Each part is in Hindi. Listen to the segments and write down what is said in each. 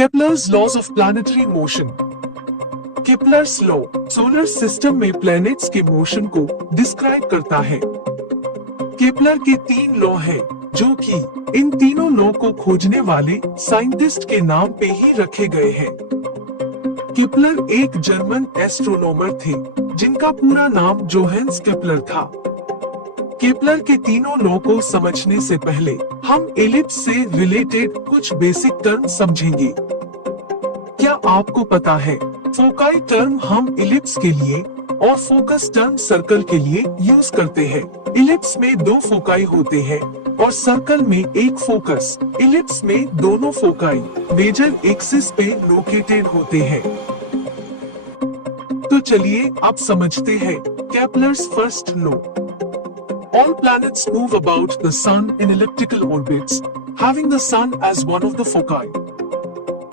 Kepler's laws of planetary motion. Kepler's law solar system में प्लैनेट्स के मोशन को डिस्क्राइब करता है। केपलर के 3 लॉ हैं, जो कि इन तीनों लॉ को खोजने वाले साइंटिस्ट के नाम पे ही रखे गए हैं। केपलर एक जर्मन एस्ट्रोनॉमर थे, जिनका पूरा नाम जोहान्स केपलर था। केपलर के तीनों लॉ को समझने से पहले हम एलिप्स से रिलेटेड कुछ बेसिक टर्म समझेंगे। क्या आपको पता है, फोकाई टर्म हम एलिप्स के लिए और फोकस टर्म सर्कल के लिए यूज करते हैं। एलिप्स में 2 फोकाई होते हैं और सर्कल में एक फोकस। एलिप्स में दोनों फोकाई मेजर एक्सिस पे लोकेटेड होते हैं। तो चलिए अब समझते हैं Kepler's first law. All planets move about the sun in elliptical orbits, having the sun as one of the foci.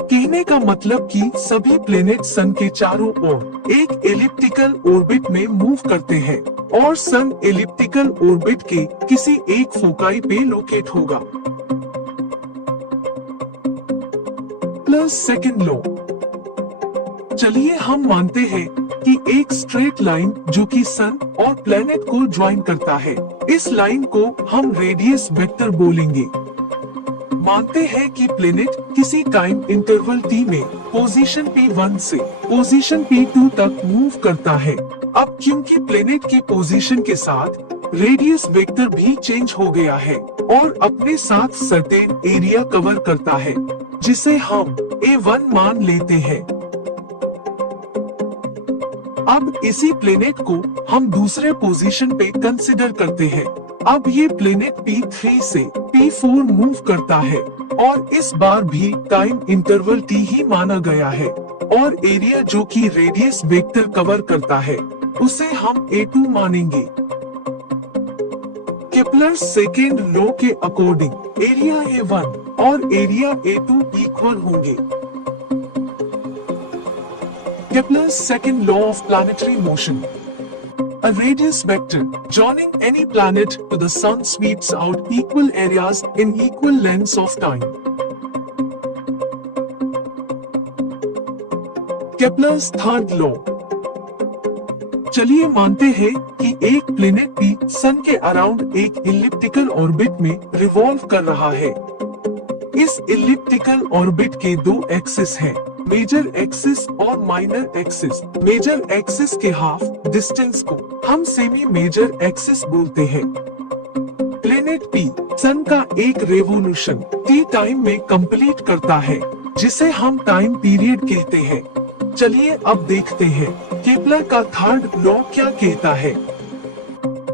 कहने का मतलब कि सभी प्लेनेट सन के चारों ओर एक एलिप्टिकल ऑर्बिट में मूव करते हैं और सन एलिप्टिकल ऑर्बिट के किसी एक फोकाई पे लोकेट होगा। Plus second law. चलिए हम मानते हैं कि एक स्ट्रेट लाइन जो कि सन और प्लेनेट को ज्वाइन करता है, इस लाइन को हम रेडियस वेक्टर बोलेंगे। मानते हैं कि प्लेनेट किसी टाइम इंटरवल t में पोजीशन P1 से पोजीशन P2 तक मूव करता है। अब क्योंकि प्लेनेट की पोजीशन के साथ रेडियस वेक्टर भी चेंज हो गया है और अपने साथ सर्टेन एरिया कवर करता है, जिसे हम A1 मान लेते हैं। अब इसी प्लेनेट को हम दूसरे पोजीशन पे कंसिडर करते हैं। अब ये प्लेनेट P3 से P4 मूव करता है और इस बार भी टाइम इंटरवल t ही माना गया है और एरिया जो कि रेडियस वेक्टर कवर करता है, उसे हम A2 मानेंगे। केपलर सेकेंड लॉ के अकॉर्डिंग एरिया A1 और एरिया A2 इक्वल होंगे। Kepler's second law of planetary motion. A radius vector joining any planet to the sun sweeps out equal areas in equal lengths of time. Kepler's third law. चलिए मानते हैं कि एक प्लेनेट भी सन के अराउंड एक इलिप्टिकल ऑर्बिट में रिवॉल्व कर रहा है। इस इलिप्टिकल ऑर्बिट के 2 एक्सिस हैं, मेजर एक्सिस और माइनर एक्सिस। मेजर एक्सिस के हाफ डिस्टेंस को हम सेमी मेजर एक्सिस बोलते हैं। प्लेनेट P सन का एक रेवोल्यूशन t टाइम में कंप्लीट करता है, जिसे हम टाइम पीरियड कहते हैं। चलिए अब देखते हैं केपलर का थर्ड लॉ क्या कहता है।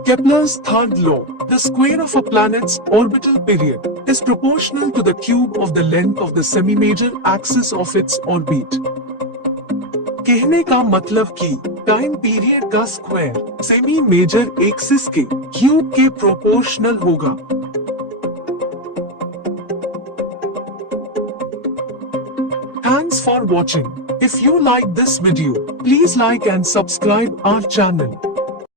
Kepler's third law, the square of a planet's orbital period is proportional to the cube of the length of the semi-major axis of its orbit. कहने का मतलब कि टाइम पीरियड का स्क्वायर सेमी मेजर एक्सिस के क्यूब के प्रोपोर्शनल होगा। Thanks for watching. If you like this video, please like and subscribe our channel.